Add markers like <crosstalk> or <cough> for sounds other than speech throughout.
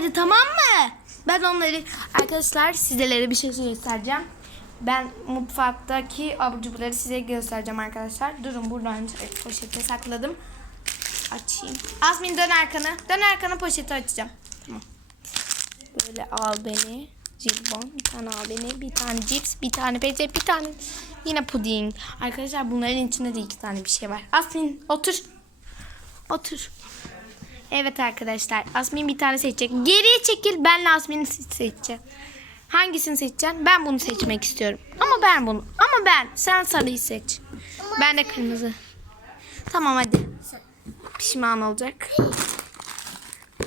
onları tamam mı? Ben onları arkadaşlar sizlere bir şey göstereceğim. Ben mutfaktaki abur cuburları size göstereceğim arkadaşlar. Durun buradan poşete sakladım. Açayım. Asmin dön arkana. Dön arkana poşeti açacağım. Tamam. Böyle al beni. Jelibon. Bir tane al beni. Bir tane cips. Bir tane peçete. Bir tane yine puding. Arkadaşlar bunların içinde de iki tane bir şey var. Asmin otur. Otur. Evet arkadaşlar. Asmin bir tane seçecek. Geriye çekil. Benle Asmin'i seçeceğim. Hangisini seçeceksin? Ben bunu seçmek istiyorum. Ama ben bunu. Ama ben. Sen sarıyı seç. Ben de kırmızı. Tamam hadi. Pişman olacak.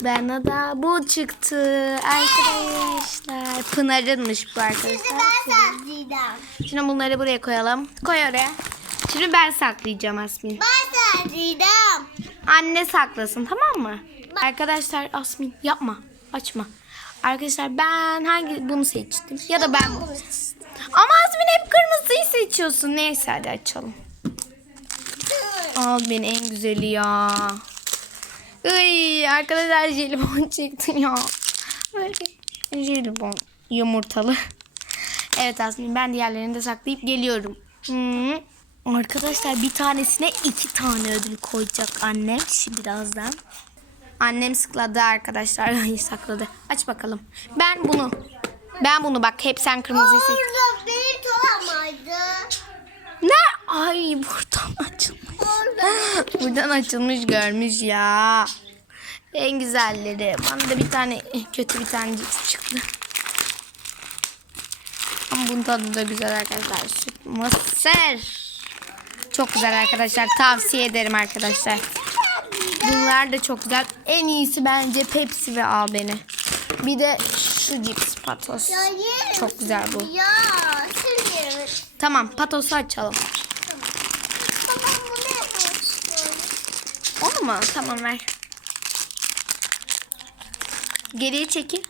Bana da bu çıktı arkadaşlar. Pınar'ınmış bu arkadaşlar. Ben saklayacağım. Şimdi bunları buraya koyalım. Koy oraya. Şimdi ben saklayacağım Asmin. Ben saklayacağım. Anne saklasın tamam mı? Arkadaşlar Asmin yapma. Açma. Arkadaşlar ben hangi bunu seçtim ya da ben bunu. Ama Asmin hep kırmızıyı seçiyorsun. Neyse hadi açalım. Al beni en güzeli ya. Iy, arkadaşlar jelibon çıktı ya. Jelibon yumurtalı. Evet Asmin ben diğerlerini de saklayıp geliyorum. Hmm. Arkadaşlar bir tanesine iki tane ödül koyacak annem şimdi birazdan. Annem sıkladı arkadaşlar. <laughs> Ay sakladı. Aç bakalım. Ben bunu. Ben bunu bak hep sen kırmızıyı seç. Orada bir tulamaydı. Ne? Ay buradan <laughs> açılmış. Orada. <laughs> Buradan açılmış görmüş ya. En güzelleri. Bana da bir tane kötü bir tane cips çıktı. Ama bunun tadı da güzel arkadaşlar. Süt mısır. Çok güzel arkadaşlar. Tavsiye ederim arkadaşlar. Bunlar da çok güzel. En iyisi bence Pepsi ve al beni. Bir de şu cips patos. Çok güzel bu. Ya. Tamam patosu açalım. Onu mu? Tamam ver. Geriye çekil.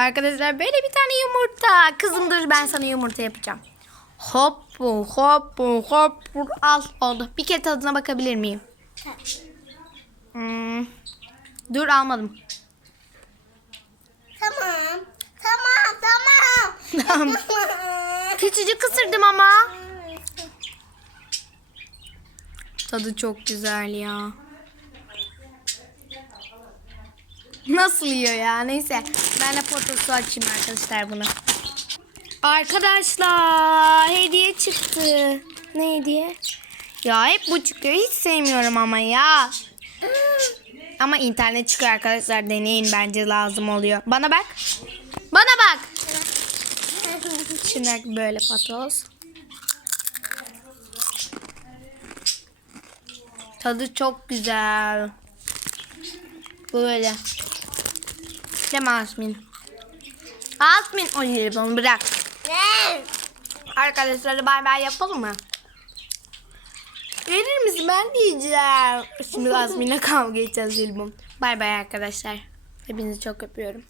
Arkadaşlar böyle bir tane yumurta. Kızım dur ben sana yumurta yapacağım. Hop hop hop al oldu. Bir kere tadına bakabilir miyim? Hmm. Dur almadım. Tamam. Tamam tamam. Tamam. <laughs> Küçücük ısırdım ama. Tadı çok güzel ya. Nasıl yiyor ya? Neyse. Ben de potosu açayım arkadaşlar bunu. Arkadaşlar hediye çıktı. Ne hediye? Ya hep bu çıkıyor. Hiç sevmiyorum ama ya. Ama internet çıkıyor arkadaşlar. Deneyin bence lazım oluyor. Bana bak. Bana bak. Şimdi böyle patos. Tadı çok güzel. Böyle. Mi Asmin? Asmin o jelibonu bırak. Ne? Arkadaşlar bay bay yapalım mı? Verir misin? Ben diyeceğim. Şimdi Asmin'le kavga edeceğiz jelibon. Bay bay arkadaşlar. Hepinizi çok öpüyorum.